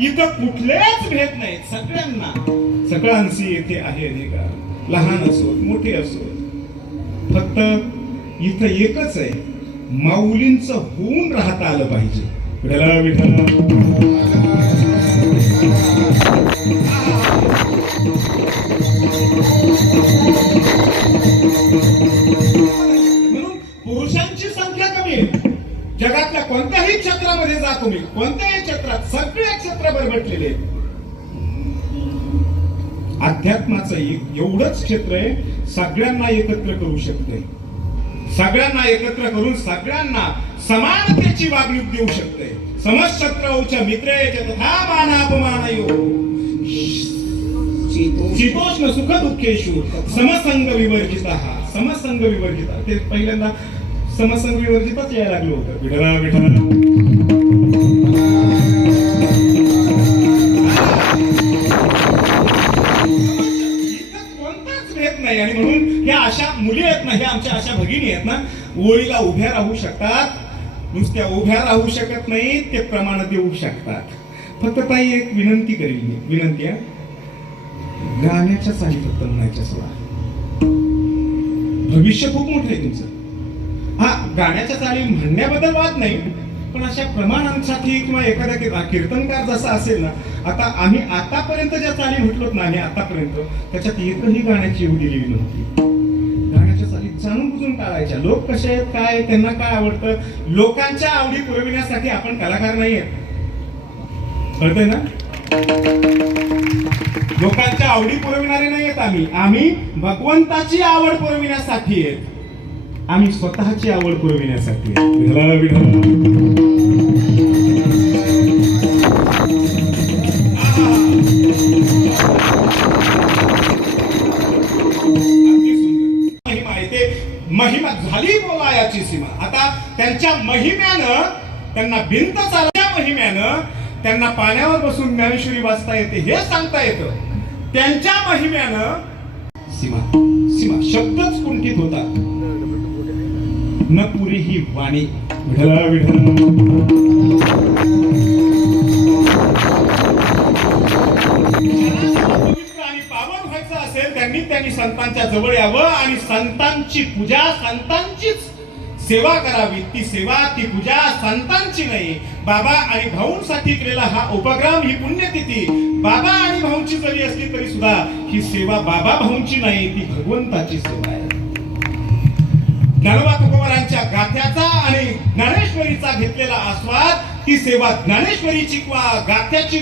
इथं कुठलेच भेद नाही, सगळ्यांना सगळ्यांशी येथे आहे अधिकार, लहान असोत मोठे असोत. फक्त इथं एकच आहे, माऊलींचं होऊन राहता आलं पाहिजे. विठ्ठला विठ्ठला. म्हणून पुरुषांची संख्या कमी आहे. जगातल्या कोणत्याही क्षेत्रामध्ये जा तुम्ही, कोणत्याही क्षेत्रात, सगळे क्षेत्र बरबटलेले. अध्यात्माचं एवढंच क्षेत्र आहे, सगळ्यांना एकत्र करू शकते, सगळ्यांना एकत्र करून सगळ्यांना समानतेची वागणूक देऊ शकते. समशत्रौच मित्रे तथा मानापमानयो शीतोष्ण सुख दुःखेषु समसंग विवर्जितः. समसंग विवर्जितः ते पहिल्यांदा समसंग विवर्जितच यायला लागलं होतं. विठ्ठला विठ्ठला. कोणताच भेद नाही. आणि म्हणून ह्या अशा मुली आहेत ना, ह्या आमच्या अशा भगिनी आहेत ना, ओळीला उभ्या राहू शकतात. नुसत्या उभ्या राहू शकत नाही, ते प्रमाण देऊ शकतात. फक्त ताई एक विनंती करेल मी, विनंती आहे, गाण्याच्या चाली फक्त म्हणायच्या सोडा. भविष्य खूप मोठं आहे तुमचं. हा, गाण्याच्या चाली म्हणण्याबद्दल वाद नाही, पण अशा प्रमाणांसाठी किंवा एखादा कीर्तनकार जसा असेल ना, आता आम्ही आतापर्यंत ज्या चाली म्हटलोत ना, आम्ही आतापर्यंत त्याच्यात एकही गाण्याची एवढी लिहिली नव्हती. गाण्याच्या चाली जाणून बुजून टाळायच्या. लोक कसे आहेत, काय त्यांना काय आवडतं, लोकांच्या आवडी पुरविण्यासाठी आपण कलाकार नाही आहेत. कळतंय ना? लोकांच्या आवडी पुरविणारे नाही आहेत आम्ही. आम्ही भगवंताची आवड पुरविण्यासाठी आहेत. आम्ही स्वतःची आवड पुरविण्यासाठी आहेत. विठ्ठला विठ्ठला. महिमा झाली बोलायाची सीमा. आता त्यांच्या महिम्यानं त्यांना भिंत चालल्या, महिम्यानं त्यांना पाण्यावर बसून ज्ञानेश्वरी वाचता येते हे सांगता येतं. त्यांच्या महिम्यानं सीमा सीमा शब्दच कुंठित होतात. न पुरी ही वाणी. विठ्ठला विठ्ठला. त्यांनी संतांच्या जवळ यावं आणि संतांची पूजा, संतांचीच सेवा करावी. ती सेवा, ती पूजा संतांची नाही, बाबा आणि भाऊंसाठी केलेला हा उपक्रम, ही पुण्यतिथी बाबा आणि भाऊंची जरी असली तरी सुद्धा ही सेवा बाबा भाऊंची नाही, ती भगवंताची सेवा आहे. ज्ञानोबा तुकोबारांच्या गाथ्याचा आणि ज्ञानेश्वरीचा घेतलेला आस्वाद, ती सेवा ज्ञानेश्वरीची किंवा गाथ्याची